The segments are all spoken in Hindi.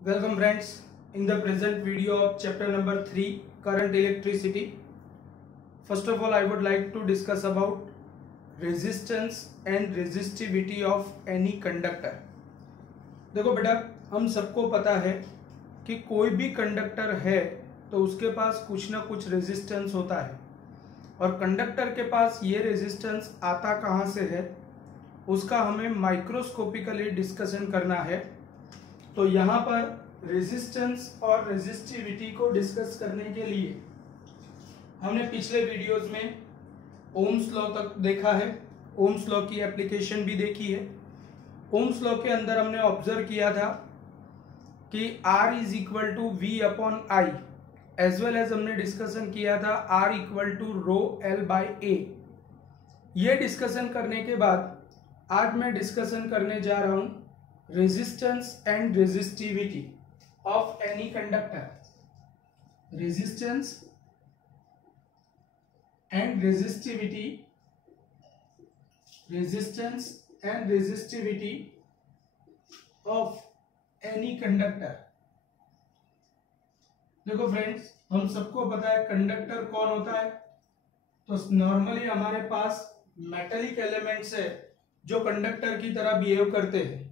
Welcome friends in the present video of chapter number 3 current electricity. First of all, I would like to discuss about resistance and resistivity of any conductor. देखो बेटा, हम सबको पता है कि कोई भी कंडक्टर है तो उसके पास कुछ ना कुछ रेजिस्टेंस होता है और कंडक्टर के पास ये रेजिस्टेंस आता कहाँ से है उसका हमें माइक्रोस्कोपिकली डिस्कशन करना है। तो यहाँ पर रेजिस्टेंस और रेजिस्टिविटी को डिस्कस करने के लिए हमने पिछले वीडियोस में ओम्स लॉ तक देखा है, ओम्स लॉ की एप्लीकेशन भी देखी है। ओम्स लॉ के अंदर हमने ऑब्जर्व किया था कि R is equal to V upon I, as well as हमने डिस्कशन किया था R equal to rho L by A. ये डिस्कशन करने के बाद आज मैं डिस्कशन करने जा रहा हूँ resistance and resistivity of any conductor. Resistance and resistivity of any conductor. देखो फ्रेंड्स, हम सबको पता है कंडक्टर कौन होता है। तो नॉर्मली हमारे पास मेटेलिक एलिमेंट्स है जो कंडक्टर की तरह बिहेव करते हैं।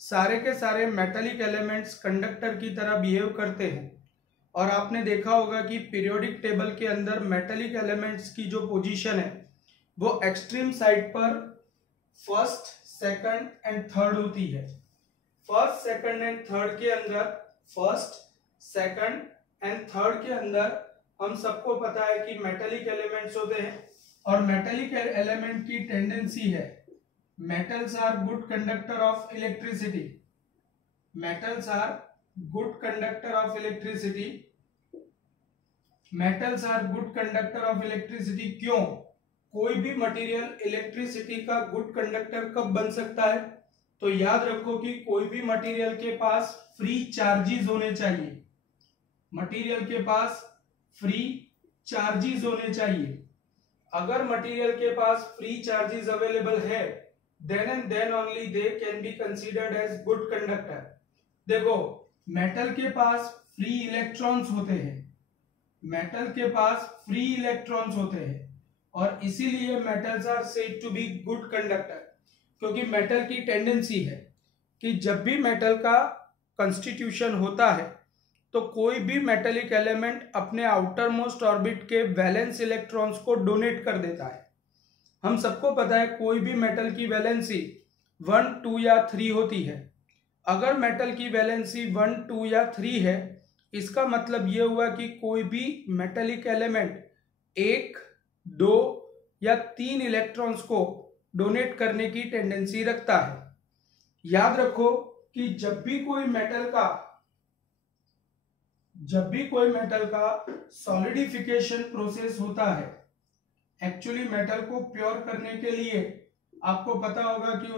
सारे के सारे मेटेलिक एलिमेंट्स कंडक्टर की तरह बिहेव करते हैं और आपने देखा होगा कि पीरियोडिक टेबल के अंदर मेटेलिक एलिमेंट्स की जो पोजीशन है वो एक्सट्रीम साइड पर फर्स्ट, सेकंड एंड थर्ड होती है। फर्स्ट, सेकंड एंड थर्ड के अंदर, फर्स्ट, सेकंड एंड थर्ड के अंदर हम सबको पता है कि मेटेलिक एलिमेंट्स होते हैं और मेटेलिक एलिमेंट की टेंडेंसी है metals are good conductor of electricity. Metals are good conductor of electricity. Metals are good conductor of electricity. क्यों? कोई भी मटेरियल इलेक्ट्रिसिटी का गुड कंडक्टर कब बन सकता है? तो याद रखो कि कोई भी मटेरियल के पास फ्री चार्जेस होने चाहिए। मटेरियल के पास फ्री चार्जेस होने चाहिए। अगर मटेरियल के पास फ्री चार्जेस अवेलेबल है then and then only they can be considered as good conductor. देखो, मेटल के पास फ्री इलेक्ट्रॉन्स होते हैं, मेटल के पास फ्री इलेक्ट्रॉन्स होते हैं और इसीलिए metals are said to be good conductor. क्योंकि मेटल की टेंडेंसी है कि जब भी मेटल का कंस्टिट्यूशन होता है तो कोई भी मेटेलिक एलिमेंट अपने आउटर मोस्ट ऑर्बिट के वैलेंस इलेक्ट्रॉन्स को डोनेट कर देता है। हम सबको पता है कोई भी मेटल की वैलेंसी 1, 2 या 3 होती है। अगर मेटल की वैलेंसी 1, 2 या 3 है, इसका मतलब ये हुआ कि कोई भी मेटेलिक एलिमेंट 1, 2 या 3 इलेक्ट्रॉन्स को डोनेट करने की टेंडेंसी रखता है। याद रखो कि जब भी कोई मेटल का सॉलिडिफिकेशन प्रोसेस होता है, एक्चुअली मेटल को प्योर करने के लिए आपको पता होगा कि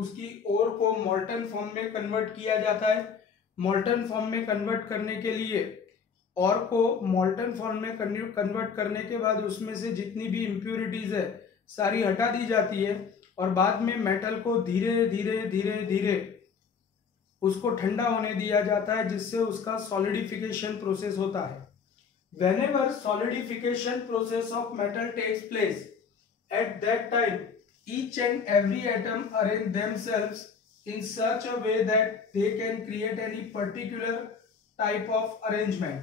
उसकी ओर को मोल्टन फॉर्म में कन्वर्ट किया जाता है। मोल्टन फॉर्म में कन्वर्ट करने के लिए ओर को मोल्टन फॉर्म में कन्वर्ट करने के बाद उसमें से जितनी भी इम्प्यूरिटीज है सारी हटा दी जाती है और बाद में मेटल को धीरे धीरे धीरे धीरे उसको ठंडा होने दिया जाता है, जिससे उसका सॉलिडिफिकेशन प्रोसेस होता है। Whenever solidification process of metal takes place, at that time each and every atom arrange themselves in such a way that they can create any particular type of arrangement.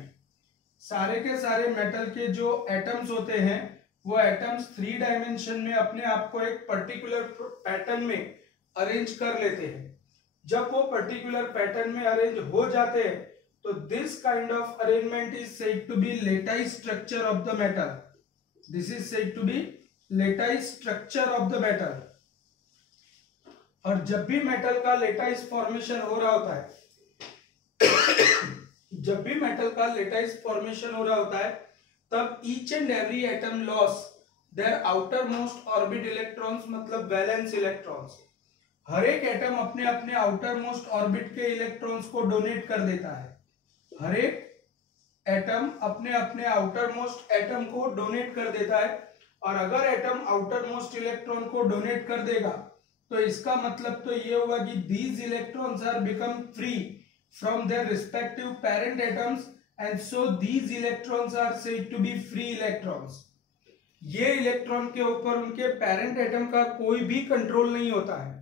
सारे के सारे मेटल के जो एटम्स होते हैं वो एटम्स 3 डायमेंशन में अपने आप को एक पर्टिकुलर पैटर्न में अरेंज कर लेते हैं। जब वो पर्टिकुलर पैटर्न में अरेंज हो जाते हैं तो this kind of arrangement is said to be lattice structure of the metal. This is said to be lattice structure of the metal. और जब भी मेटल का लेटाइस फॉर्मेशन हो रहा होता है, तब each and every atom loss their outer most orbit electrons, मतलब वैलेंस इलेक्ट्रॉन्स। हर एक एटम अपने अपने आउटर मोस्ट ऑर्बिट के इलेक्ट्रॉन्स को डोनेट कर देता है। हर एक एटम अपने अपने आउटर मोस्ट एटम को डोनेट कर देता है और अगर एटम आउटर मोस्ट इलेक्ट्रॉन को डोनेट कर देगा तो इसका मतलब तो ये होगा कि these electrons are become free from their respective parent atoms and so these electrons are said to be free electrons. ये इलेक्ट्रॉन के ऊपर उनके पेरेंट एटम का कोई भी कंट्रोल नहीं होता है।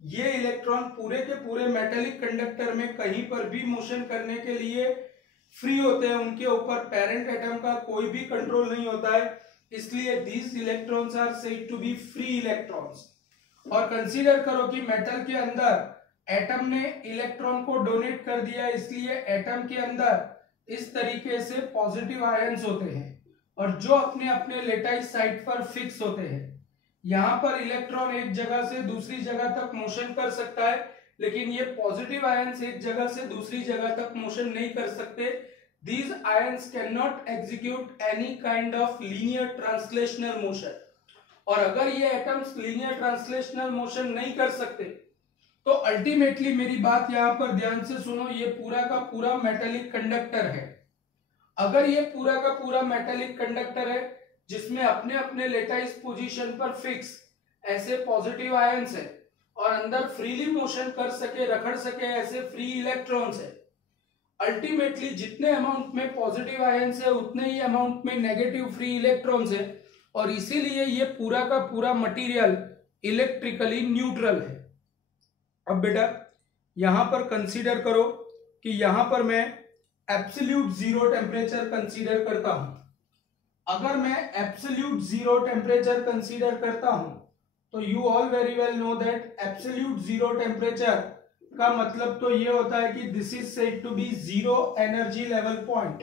ये इलेक्ट्रॉन पूरे के पूरे मेटेलिक कंडक्टर में कहीं पर भी मोशन करने के लिए फ्री होते हैं, उनके ऊपर पेरेंट एटम का कोई भी कंट्रोल नहीं होता है, इसलिए these electrons are said to be free electrons। और कंसीडर करो कि मेटल के अंदर एटम ने इलेक्ट्रॉन को डोनेट कर दिया, इसलिए एटम के अंदर इस तरीके से पॉजिटिव आयंस होते हैं और जो अपने अपने लेटाइस साइट पर फिक्स होते हैं। यहाँ पर इलेक्ट्रॉन एक जगह से दूसरी जगह तक मोशन कर सकता है, लेकिन ये पॉजिटिव आयंस एक जगह से दूसरी जगह तक मोशन नहीं कर सकते। These ions cannot execute any kind of linear translational motion। और अगर ये एटम्स लीनियर ट्रांसलेशनल मोशन नहीं कर सकते तो अल्टीमेटली मेरी बात यहाँ पर ध्यान से सुनो, ये पूरा का पूरा मेटेलिक कंडक्टर है। अगर ये पूरा का पूरा मेटेलिक कंडक्टर है जिसमें अपने अपने लेटाइस पोजीशन पर फिक्स ऐसे पॉजिटिव आयंस है और अंदर फ्रीली मोशन कर सके, रखड़ सके ऐसे फ्री इलेक्ट्रॉन्स है, अल्टीमेटली जितने अमाउंट में पॉजिटिव आयंस है उतने ही अमाउंट में नेगेटिव फ्री इलेक्ट्रॉन्स है और इसीलिए ये पूरा का पूरा मटेरियल इलेक्ट्रिकली न्यूट्रल है। अब बेटा यहां पर कंसीडर करो कि यहां पर मैं एब्सोल्यूट जीरो टेम्परेचर कंसीडर करता हूं। अगर मैं एब्सोल्यूट जीरो टेम्परेचर कंसीडर करता हूं तो you all very well know that absolute zero temperature का मतलब तो ये होता है कि this is said to be zero energy level point,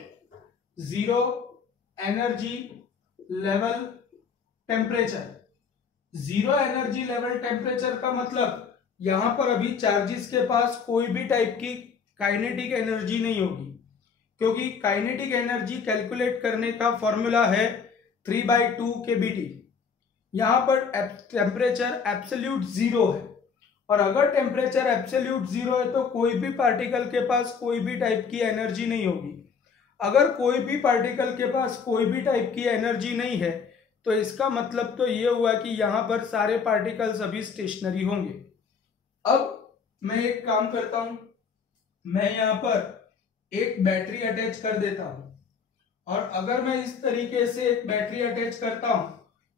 zero energy level temperature. Zero energy level temperature का मतलब यहां पर अभी चार्जेस के पास कोई भी टाइप की काइनेटिक एनर्जी नहीं होगी, क्योंकि काइनेटिक एनर्जी कैलकुलेट करने का फॉर्मूला है 3/2 kBT। यहां पर टेम्परेचर एब्सोल्यूट जीरो है और अगर टेम्परेचर एब्सोल्यूट जीरो है तो कोई भी पार्टिकल के पास कोई भी टाइप की एनर्जी नहीं होगी। अगर कोई भी पार्टिकल के पास कोई भी टाइप की एनर्जी नहीं है तो इसका मतलब तो ये हुआ कि यहाँ पर सारे पार्टिकल्स अभी स्टेशनरी होंगे। अब मैं एक काम करता हूं, मैं यहाँ पर एक बैटरी अटैच कर देता हूं और अगर मैं इस तरीके से एक बैटरी अटैच करता हूं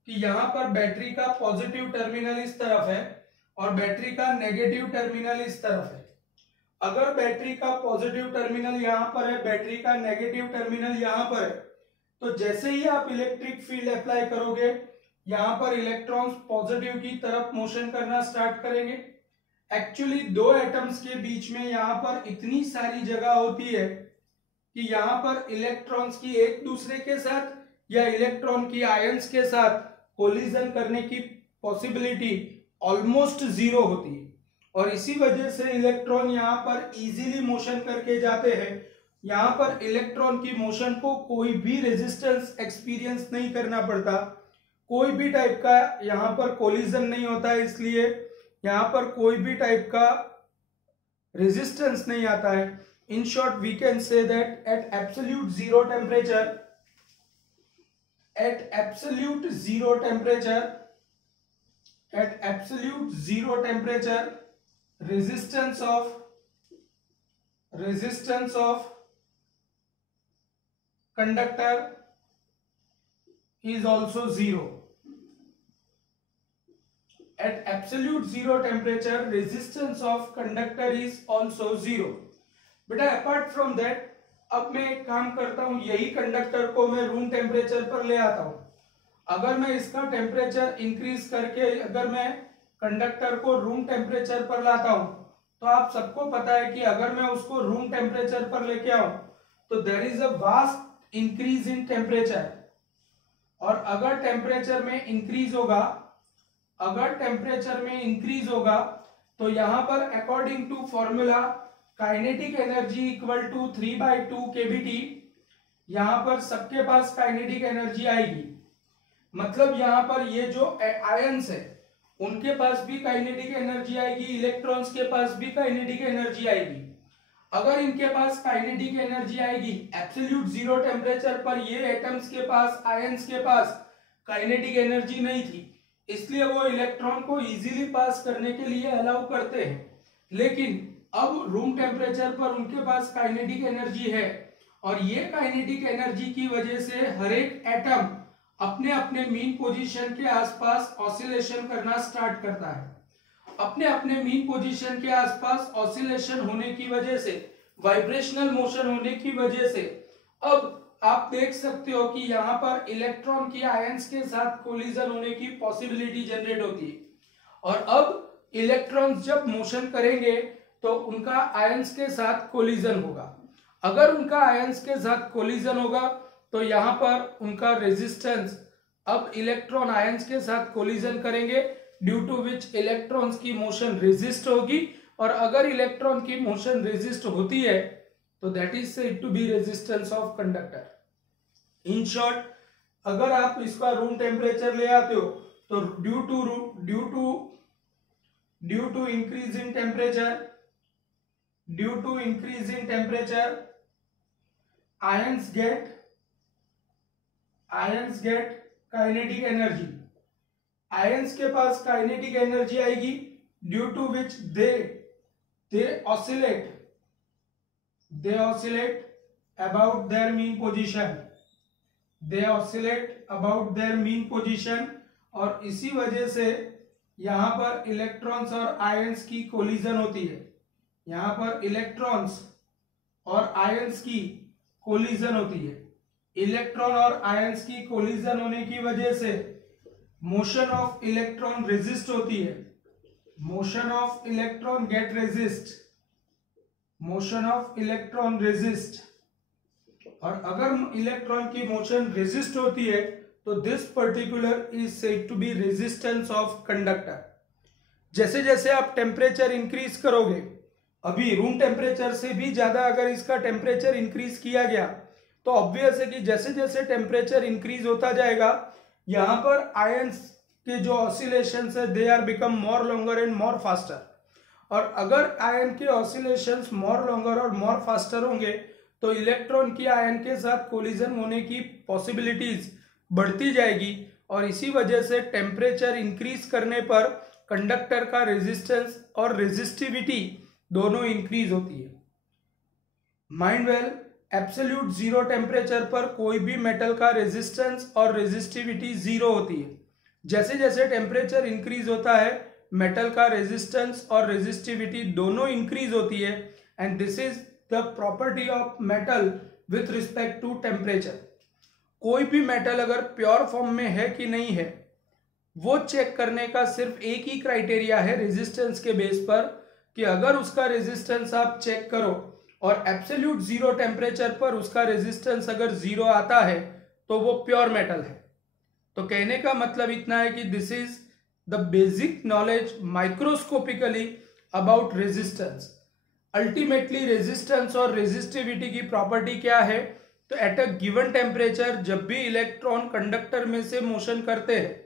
कि यहाँ पर बैटरी का पॉजिटिव टर्मिनल इस तरफ है और बैटरी का नेगेटिव टर्मिनल इस तरफ है। अगर बैटरी का पॉजिटिव टर्मिनल यहाँ पर है, बैटरी का नेगेटिव टर्मिनल यहाँ पर है, तो जैसे ही आप इलेक्ट्रिक फील्ड अप्लाई करोगे यहाँ पर इलेक्ट्रॉन्स पॉजिटिव की तरफ मोशन करना स्टार्ट करेंगे। एक्चुअली दो एटम्स के बीच में यहाँ पर इतनी सारी जगह होती है कि यहाँ पर इलेक्ट्रॉन्स की एक दूसरे के साथ या इलेक्ट्रॉन की आयंस के साथ कोलिजन करने की पॉसिबिलिटी ऑलमोस्ट जीरो होती है और इसी वजह से इलेक्ट्रॉन यहाँ पर इजीली मोशन करके जाते हैं। यहाँ पर इलेक्ट्रॉन की मोशन को कोई भी रेजिस्टेंस एक्सपीरियंस नहीं करना पड़ता, कोई भी टाइप का यहाँ पर कोलिजन नहीं होता है, इसलिए यहाँ पर कोई भी टाइप का रेजिस्टेंस नहीं आता है। In short we can say that at absolute zero temperature, at absolute zero temperature resistance of conductor is also zero। at absolute zero temperature resistance of conductor is also zero। बेटा अपार्ट फ्रॉम दैट अब मैं एक काम करता हूं, यही कंडक्टर को मैं रूम टेम्परेचर पर ले आता हूं। अगर मैं इसका टेम्परेचर इंक्रीज करके अगर मैं कंडक्टर को रूम टेम्परेचर पर लाता हूं तो आप सबको पता है कि अगर मैं उसको रूम टेम्परेचर पर लेके आऊं तो there is a vast increase in temperature और अगर टेम्परेचर में इंक्रीज होगा तो यहां पर according to formula kinetic energy equal to 3/2 kBT, यहां पर सबके पास काइनेटिक एनर्जी आएगी। मतलब यहां पर ये जो आयंस है उनके पास भी काइनेटिक एनर्जी आएगी, इलेक्ट्रॉन्स के पास भी काइनेटिक एनर्जी आएगी। अगर इनके पास काइनेटिक एनर्जी आएगी एब्सोल्यूट जीरो टेम्परेचर पर, ये एटम्स के पास, आयंस के पास काइनेटिक एनर्जी नहीं थी, इसलिए वो इलेक्ट्रॉन को इजीली पास करने के लिए अलाउ करते हैं। लेकिन अब रूम टेम्परेचर पर उनके पास काइनेटिक एनर्जी है और ये काइनेटिक एनर्जी की वजह से हर एक एटम अपने अपने मीन पोजीशन के आसपास ऑसिलेशन करना स्टार्ट करता है। अपने अपने मीन पोजीशन के आसपास ऑसिलेशन होने की वजह से, वाइब्रेशनल मोशन होने की वजह से अब आप देख सकते हो कि यहाँ पर इलेक्ट्रॉन की आयंस के साथ कोलिजन होने की पॉसिबिलिटी जनरेट होती है और अब इलेक्ट्रॉन्स जब मोशन करेंगे तो उनका आयंस के साथ कोलिजन होगा। अगर उनका आयंस के साथ कोलिजन होगा तो यहाँ पर उनका रेजिस्टेंस, अब इलेक्ट्रॉन आयंस के साथ कोलिजन करेंगे ड्यू टू विच इलेक्ट्रॉन्स की मोशन रेजिस्ट होगी और अगर इलेक्ट्रॉन की मोशन रेजिस्ट होती है तो that is said to be resistance of conductor. In short, अगर आप इसका रूम टेम्परेचर ले आते हो तो due to increase in temperature ions get kinetic energy. Ions के पास काइनेटिक एनर्जी आएगी due to which they oscillate about their mean position और इसी वजह से यहां पर इलेक्ट्रॉन्स और आयंस की कोलिजन होती है। यहां पर इलेक्ट्रॉन्स और आयंस की कोलिजन होती है। इलेक्ट्रॉन और आयंस की कोलिजन होने की वजह से मोशन ऑफ इलेक्ट्रॉन रेजिस्ट होती है। Motion of electron get resist, motion of electron resist, और अगर इलेक्ट्रॉन की मोशन रेजिस्ट होती है तो this particular is said to be resistance of conductor. जैसे जैसे आप टेम्परेचर इंक्रीज करोगे, अभी रूम टेम्परेचर से भी ज्यादा अगर इसका टेम्परेचर इंक्रीज किया गया तो ऑब्वियस है कि जैसे जैसे टेम्परेचर इंक्रीज होता जाएगा यहां पर आयंस के जो ऑसिलेशंस है they are become more longer and more faster, और अगर आयन के ऑसिलेशंस मोर लॉन्गर और मोर फास्टर होंगे तो इलेक्ट्रॉन की आयन के साथ कोलिजन होने की पॉसिबिलिटीज बढ़ती जाएगी और इसी वजह से टेम्परेचर इंक्रीज करने पर कंडक्टर का रेजिस्टेंस और रेजिस्टिविटी दोनों इंक्रीज होती है। Mind well, absolute zero temperature पर कोई भी मेटल का रेजिस्टेंस और रेजिस्टिविटी जीरो होती है। जैसे जैसे टेम्परेचर इंक्रीज होता है मेटल का रेजिस्टेंस और रेजिस्टिविटी दोनों इंक्रीज होती है and this is the property of metal with respect to temperature. कोई भी मेटल अगर प्योर फॉर्म में है कि नहीं है वो चेक करने का सिर्फ एक ही क्राइटेरिया है रेजिस्टेंस के बेस पर कि अगर उसका रेजिस्टेंस आप चेक करो और एब्सोल्यूट जीरो टेम्परेचर पर उसका रेजिस्टेंस अगर जीरो आता है तो वो प्योर मेटल है। तो कहने का मतलब इतना है कि this is the basic knowledge microscopically about resistance. Ultimately resistance और रेजिस्टिविटी की प्रॉपर्टी क्या है, तो एट अ गिवन टेम्परेचर जब भी इलेक्ट्रॉन कंडक्टर में से मोशन करते हैं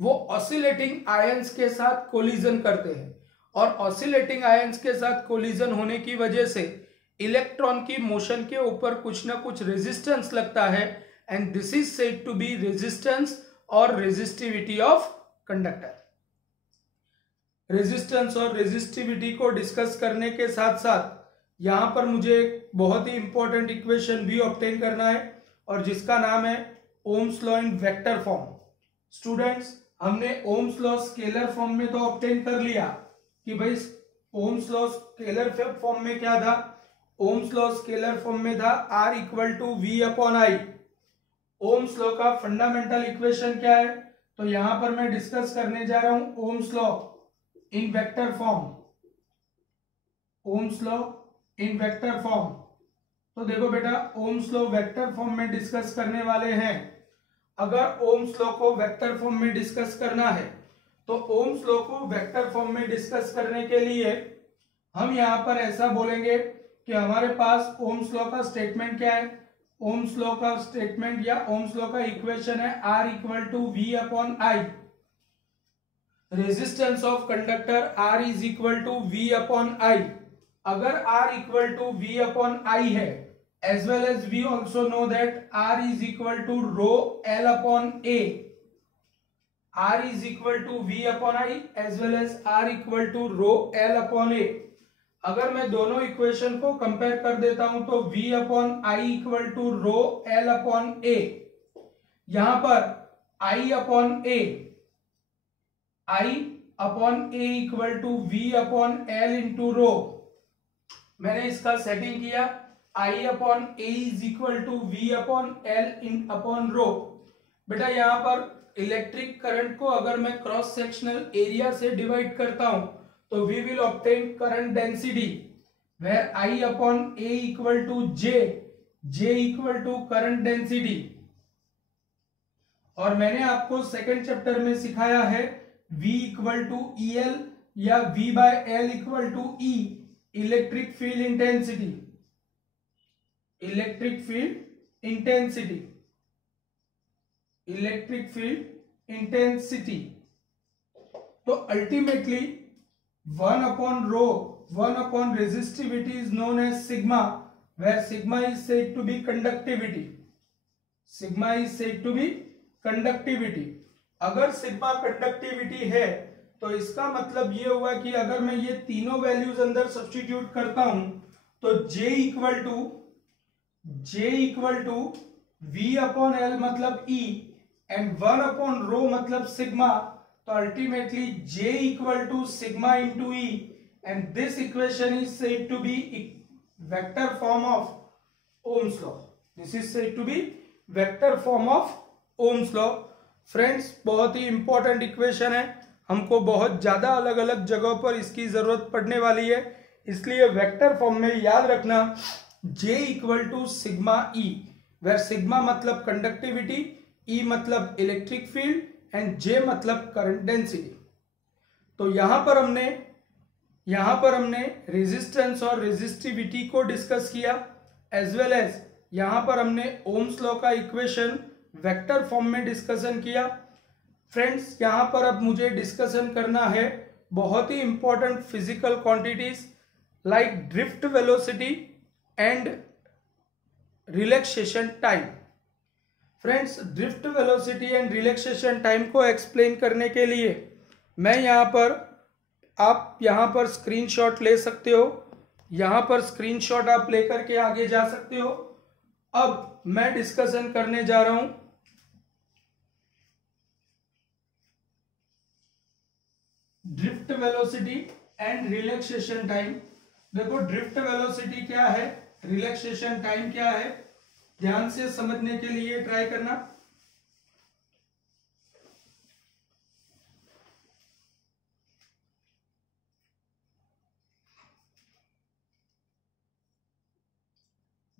वो ऑसिलेटिंग आयंस के साथ कोलिजन करते हैं और ऑसिलेटिंग आयंस के साथ कोलिजन होने की वजह से इलेक्ट्रॉन की मोशन के ऊपर कुछ ना कुछ रेजिस्टेंस लगता है and this is said to be resistance और रेजिस्टिविटी ऑफ कंडक्टर। रेजिस्टेंस और रेजिस्टिविटी को डिस्कस करने के साथ साथ यहां पर मुझे एक बहुत ही इंपॉर्टेंट इक्वेशन भी ऑब्टेन करना है और जिसका नाम है Ohm's law in vector form. Students, हमने ओम्स लॉ स्केलर फॉर्म में तो ऑब्टेन कर लिया कि भाई ओम्स लॉ स्केलर फॉर्म में क्या था। ओम्स लॉ स्केलर फॉर्म में था R equal to V upon I। Ohm's law का फंडामेंटल इक्वेशन क्या है, तो यहां पर मैं डिस्कस करने जा रहा हूं ohms law in vector form. Ohms law in vector form, तो देखो बेटा ओम्स लॉ वेक्टर फॉर्म में डिस्कस करने वाले हैं। अगर ओम्स लॉ को वेक्टर फॉर्म में डिस्कस करना है तो ओम्स लॉ को वेक्टर फॉर्म में डिस्कस करने के लिए हम यहां पर ऐसा बोलेंगे कि हमारे पास ओम्स लॉ का स्टेटमेंट क्या है। ओम्स लॉ का स्टेटमेंट या ओम्स लॉ का इक्वेशन है R equal to V upon I। Resistance of conductor R is equal to V upon I। अगर R equal to V upon I है as well as we also know that R is equal to rho L upon A। R is equal to V upon I as well as R equal to rho L upon A। अगर मैं दोनों इक्वेशन को कंपेयर कर देता हूं तो V upon I equal to rho L upon A, यहां पर I upon A equal to V upon L into rho. मैंने इसका सेटिंग किया, I upon A is equal to V upon L in upon rho. बेटा यहाँ पर इलेक्ट्रिक करंट को अगर मैं क्रॉस सेक्शनल एरिया से डिवाइड करता हूं तो we will obtain current density where I upon A equal to J equal to current density. और मैंने आपको सेकेंड चैप्टर में सिखाया है V equal to E L या V by L equal to E, electric field intensity, electric field intensity, electric field intensity. तो ultimately 1 upon rho 1 upon resistivity is known as sigma, where sigma is said to be conductivity, sigma is said to be conductivity. अगर सिग्मा कंडक्टिविटी है तो इसका मतलब ये हुआ कि अगर मैं ये तीनों वैल्यूज अंदर सब्स्टिट्यूट करता हूं तो J equal to V upon L मतलब E एंड 1 अपॉन रो मतलब सिग्मा, तो ultimately J equal to sigma into E and this equation is said to be vector form of Ohm's law. This is said to be vector form of Ohm's law. Friends बहुत ही इंपॉर्टेंट इक्वेशन है, हमको बहुत ज्यादा अलग अलग जगहों पर इसकी जरूरत पड़ने वाली है, इसलिए वेक्टर फॉर्म में याद रखना J equal to sigma E, where sigma मतलब कंडक्टिविटी, E मतलब इलेक्ट्रिक फील्ड एंड J मतलब करंट डेंसिटी। तो यहां पर हमने रेजिस्टेंस और रेजिस्टिविटी को डिस्कस किया, एज वेल एज यहां पर हमने ओम्स लॉ का इक्वेशन वेक्टर फॉर्म में डिस्कशन किया। फ्रेंड्स यहां पर अब मुझे डिस्कशन करना है बहुत ही important physical quantities like drift velocity and relaxation time. Friends drift velocity and relaxation time को एक्सप्लेन करने के लिए आप यहां पर स्क्रीनशॉट ले सकते हो, यहां पर स्क्रीनशॉट आप लेकर के आगे जा सकते हो। अब मैं डिस्कशन करने जा रहा हूं drift velocity and relaxation time. देखो ड्रिफ्ट वेलोसिटी क्या है, रिलैक्सेशन टाइम क्या है, ध्यान से समझने के लिए ट्राई करना।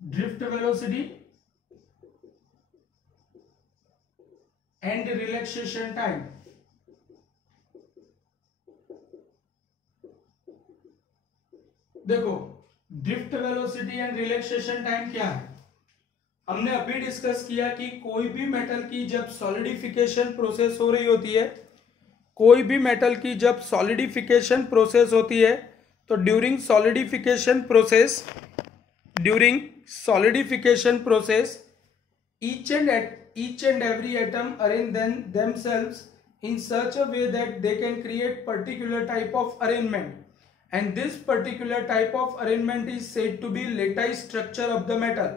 Drift velocity and relaxation time. देखो drift velocity and relaxation time क्या है, हमने अभी डिस्कस किया कि कोई भी मेटल की जब सॉलिडिफिकेशन प्रोसेस हो रही होती है, कोई भी मेटल की जब सॉलिडिफिकेशन प्रोसेस होती है तो during solidification process each and every atom arrange themselves in such a way that they can create particular type of arrangement, and this particular type of arrangement is said to be lattice structure of the metal।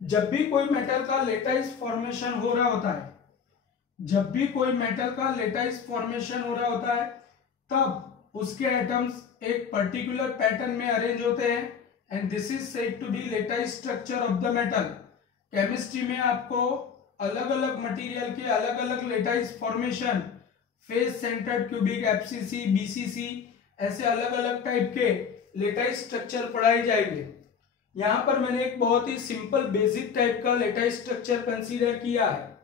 जब भी कोई मेटल का लेटाइस फॉर्मेशन हो रहा होता है, जब भी कोई मेटल का लेटाइस फॉर्मेशन हो रहा होता है तब उसके एटम्स एक पर्टिकुलर पैटर्न में अरेंज होते हैं and this is said to be lattice structure of the metal. Chemistry में आपको अलग अलग मटेरियल के अलग अलग lattice formation, face centred cubic, FCC, BCC, ऐसे अलग अलग टाइप के लेटाइस स्ट्रक्चर पढ़ाए जाएंगे। यहां पर मैंने एक बहुत ही सिंपल बेसिक टाइप का लेटाइस स्ट्रक्चर कंसीडर किया है।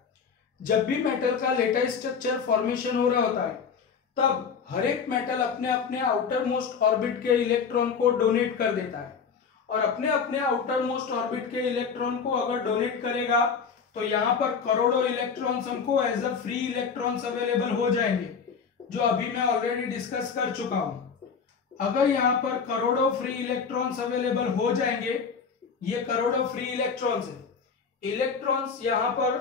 जब भी मेटल का लेटाइस स्ट्रक्चर फॉर्मेशन हो रहा होता है तब हर एक मेटल अपने अपने आउटर मोस्ट ऑर्बिट के इलेक्ट्रॉन को डोनेट कर देता है, और अपने अपने आउटर मोस्ट ऑर्बिट के इलेक्ट्रॉन को अगर डोनेट करेगा तो यहाँ पर करोड़ों इलेक्ट्रॉन्स हमको as a free electrons available हो जाएंगे, जो अभी मैं ऑलरेडी डिस्कस कर चुका हूं। अगर यहाँ पर करोड़ों फ्री इलेक्ट्रॉन्स अवेलेबल हो जाएंगे, ये करोड़ों फ्री इलेक्ट्रॉन्स है, इलेक्ट्रॉन्स यहाँ पर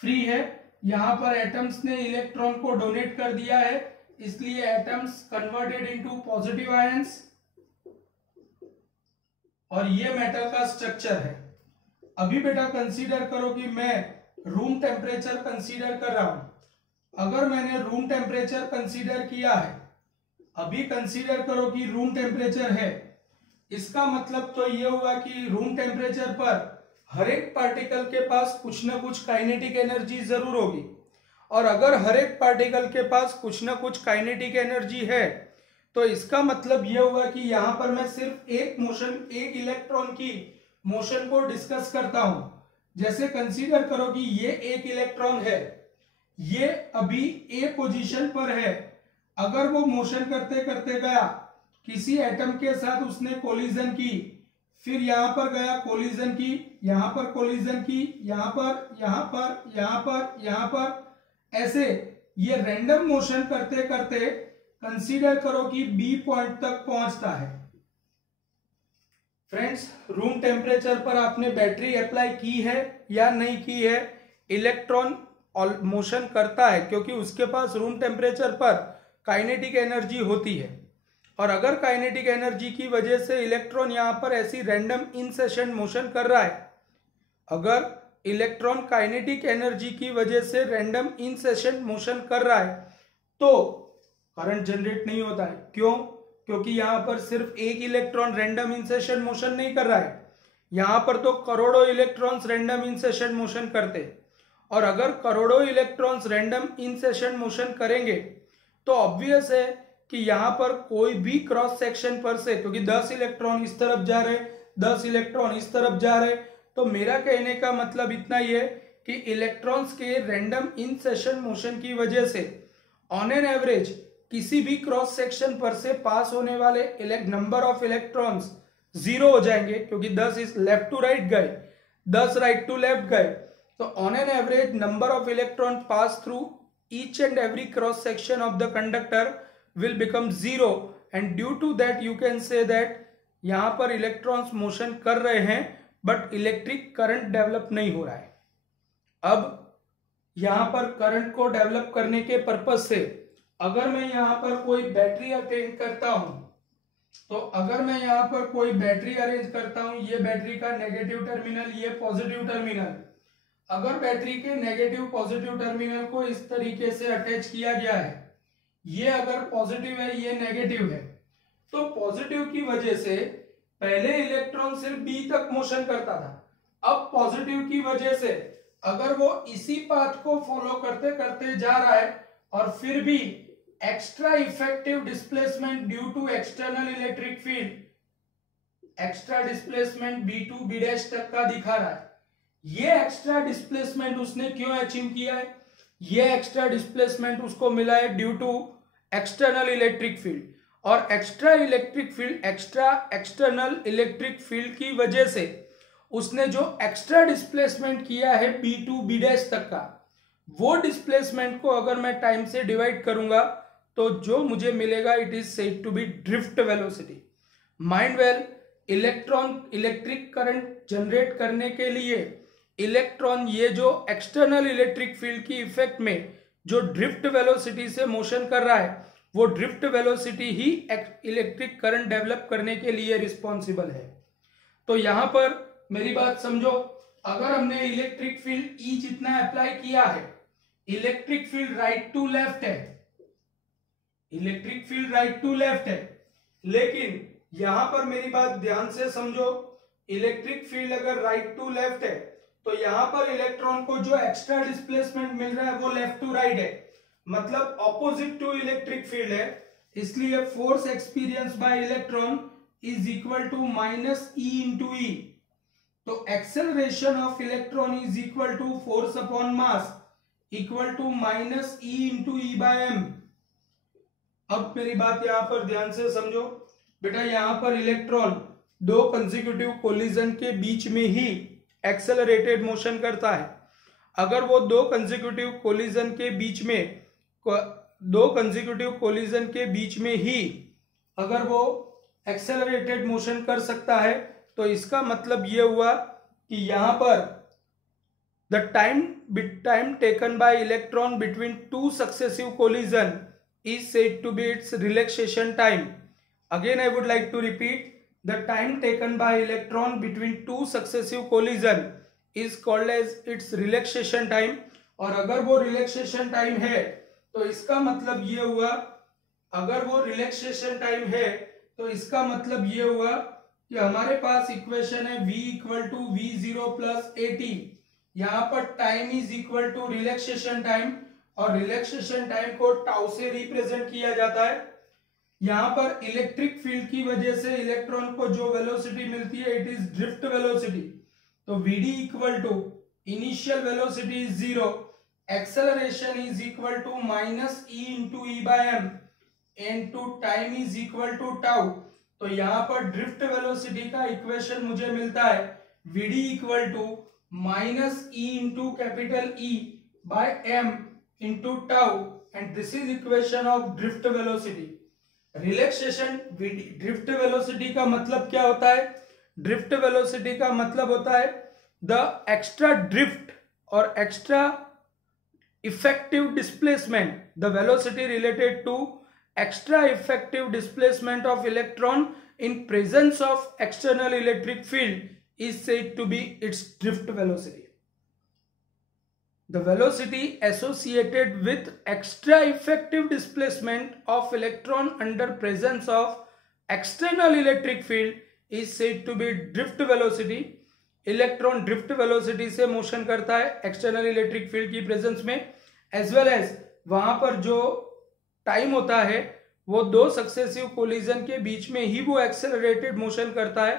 फ्री है, यहाँ पर एटम्स ने इलेक्ट्रॉन को डोनेट कर दिया है, इसलिए atoms converted into positive ions और ये मेटल का स्ट्रक्चर है। अभी बेटा कंसीडर करो कि मैं रूम टेम्परेचर कंसीडर कर रहा हूं। अगर मैंने रूम टेम्परेचर कंसीडर किया है, अभी कंसीडर करो कि रूम टेम्परेचर है, इसका मतलब तो ये हुआ कि रूम टेम्परेचर पर हर एक पार्टिकल के पास कुछ ना कुछ काइनेटिक एनर्जी जरूर होगी। और अगर हर एक पार्टिकल के पास कुछ ना कुछ काइनेटिक एनर्जी है तो इसका मतलब यह हुआ कि यहां पर मैं सिर्फ एक इलेक्ट्रॉन की मोशन को डिस्कस करता हूं। जैसे कंसीडर करो कि ये एक इलेक्ट्रॉन है, ये अभी ए पोजीशन पर है। अगर वो मोशन करते करते गया, किसी एटम के साथ उसने कोलिजन की, फिर यहां पर गया कोलिजन की, यहां पर कोलिजन की, यहां पर, यहां पर, यहां पर, यहां पर, ऐसे ये रैंडम मोशन करते करते कंसीडर करो कि बी पॉइंट तक पहुंचता है। फ्रेंड्स, रूम टेम्परेचर पर आपने बैटरी अप्लाई की है या नहीं की है? इलेक्ट्रॉन मोशन करता है क्योंकि उसके पास रूम टेम्परेचर पर काइनेटिक एनर्जी होती है। और अगर काइनेटिक एनर्जी की वजह से इलेक्ट्रॉन यहां पर ऐसी रैंडम इन सेशन मोशन कर रहा है, अगर इलेक्ट्रॉन काइनेटिक एनर्जी की वजह से रैंडम इन सेशन मोशन कर रहा है तो करंट जनरेट नहीं होता है। क्यों? क्योंकि यहां पर सिर्फ एक electron random in session motion नहीं कर रहा है, यहां पर तो करोड़ों electrons random in session motion करते। और अगर करोड़ों electrons random in session motion करेंगे तो ऑब्वियस है कि यहां पर कोई भी क्रॉस सेक्शन पर से, क्योंकि 10 इलेक्ट्रॉन इस तरफ जा रहे, 10 इलेक्ट्रॉन इस तरफ जा रहे, तो मेरा कहने का मतलब इतना ही है कि इलेक्ट्रॉन्स के रैंडम इन सेशन मोशन की वजह से ऑन एन एवरेज किसी भी क्रॉस सेक्शन पर से पास होने वाले नंबर ऑफ इलेक्ट्रॉन्स 0 हो जाएंगे, क्योंकि 10 इस लेफ्ट टू राइट गए, 10 राइट टू लेफ्ट गए, तो on an average number of electron pass through each and every cross section of the conductor will become 0 and due to that you can say that यहां पर इलेक्ट्रॉन्स मोशन कर रहे हैं बट इलेक्ट्रिक करंट डेवलप नहीं हो रहा है। अब यहां पर करंट को डेवलप करने के पर्पज से अगर मैं यहां पर कोई बैटरी अरेंज करता हूं, तो अगर मैं यहां पर कोई बैटरी अरेंज करता हूं, ये बैटरी का नेगेटिव टर्मिनल, ये पॉजिटिव टर्मिनल, अगर बैटरी के नेगेटिव पॉजिटिव टर्मिनल को इस तरीके से अटैच किया गया है, ये अगर पॉजिटिव है ये नेगेटिव है, तो पॉजिटिव की वजह से पहले इलेक्ट्रॉन सिर्फ बी तक मोशन करता था, अब पॉजिटिव की वजह से अगर वो इसी पाथ को फॉलो करते करते जा रहा है और फिर भी extra effective displacement due to external electric field, extra displacement B2 B' तक का दिखा रहा है। ये एक्स्ट्रा डिस्प्लेसमेंट उसने क्यों अचीव किया है? ये एक्स्ट्रा डिस्प्लेसमेंट उसको मिला है due to external electric field, और एक्स्ट्रा एक्सटर्नल इलेक्ट्रिक फील्ड की वजह से उसने जो एक्स्ट्रा डिस्प्लेसमेंट किया है B2 B' तक का, वो डिस्प्लेसमेंट को अगर मैं टाइम से डिवाइड करूंगा तो जो मुझे मिलेगा it is said to be drift velocity. Mind well, electron electric current generate करने के लिए इलेक्ट्रॉन ये जो एक्सटर्नल इलेक्ट्रिक फील्ड की इफेक्ट में जो ड्रिफ्ट वेलोसिटी से मोशन कर रहा है, वो ड्रिफ्ट वेलोसिटी ही इलेक्ट्रिक करंट डेवलप करने के लिए रिस्पॉन्सिबल है। तो यहां पर मेरी बात समझो, अगर हमने इलेक्ट्रिक फील्ड E जितना अप्लाई किया है, electric field right to left है, electric field right to left है, लेकिन यहां पर मेरी बात ध्यान से समझो, इलेक्ट्रिक फील्ड अगर राइट टू लेफ्ट है तो यहां पर इलेक्ट्रॉन को जो एक्स्ट्रा डिस्प्लेसमेंट मिल रहा है वो लेफ्ट टू राइट है, मतलब ऑपोजिट टू इलेक्ट्रिक फील्ड है, इसलिए force experience by electron is equal to minus E into e. तो acceleration of electron is equal to force upon mass equal to minus E into E by m. अब मेरी बात यहां पर ध्यान से समझो बेटा, यहां पर इलेक्ट्रॉन दो कंसेक्यूटिव कोलिजन के बीच में ही एक्सेलरेटेड मोशन करता है। अगर वो दो कंसेक्यूटिव कोलिजन के बीच में ही अगर वो एक्सेलरेटेड मोशन कर सकता है तो इसका मतलब ये हुआ कि यहां पर the time taken by electron between two successive collision is said to be its relaxation time. Again I would like to repeat, the time taken by electron between two successive collision is called as its relaxation time। और अगर वो रिलैक्सेशन टाइम है तो इसका मतलब ये हुआ, अगर वो रिलैक्सेशन टाइम है तो इसका मतलब ये हुआ कि हमारे पास इक्वेशन है v equal to v0 plus at। यहाँ पर time is equal to relaxation time और रिलैक्सेशन टाइम को टाउ से रिप्रेजेंट किया जाता है। यहाँ पर इलेक्ट्रिक फील्ड की वजह से इलेक्ट्रॉन को जो वेलोसिटी मिलती है इट इज ड्रिफ्ट वेलोसिटी। तो vd equal to initial velocity is 0, acceleration is equal to minus e into E by m into time is equal to tau. तो यहाँ पर ड्रिफ्ट वेलोसिटी का इक्वेशन मुझे मिलता है vd equal to minus e into capital E by m into tau and this is equation of drift velocity. Relaxation drift velocity का मतलब क्या होता है? ड्रिफ्ट वेलोसिटी का मतलब होता है द एक्स्ट्रा ड्रिफ्ट और extra effective displacement, the velocity related to extra effective displacement of electron in presence of external electric field is said to be its drift velocity. The velocity associated with extra effective displacement of electron under presence of external electric field is said to be drift velocity. Electron drift velocity से मोशन करता है एक्सटर्नल इलेक्ट्रिक फील्ड की प्रेजेंस में, एज वेल एज वहां पर जो टाइम होता है वो दो सक्सेसिव कोलिजन के बीच में ही वो एक्सेलरेटेड मोशन करता है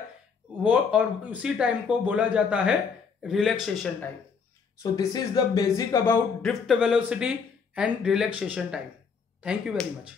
वो, और उसी टाइम को बोला जाता है relaxation time. So this is the basic about drift velocity and relaxation time. Thank you very much.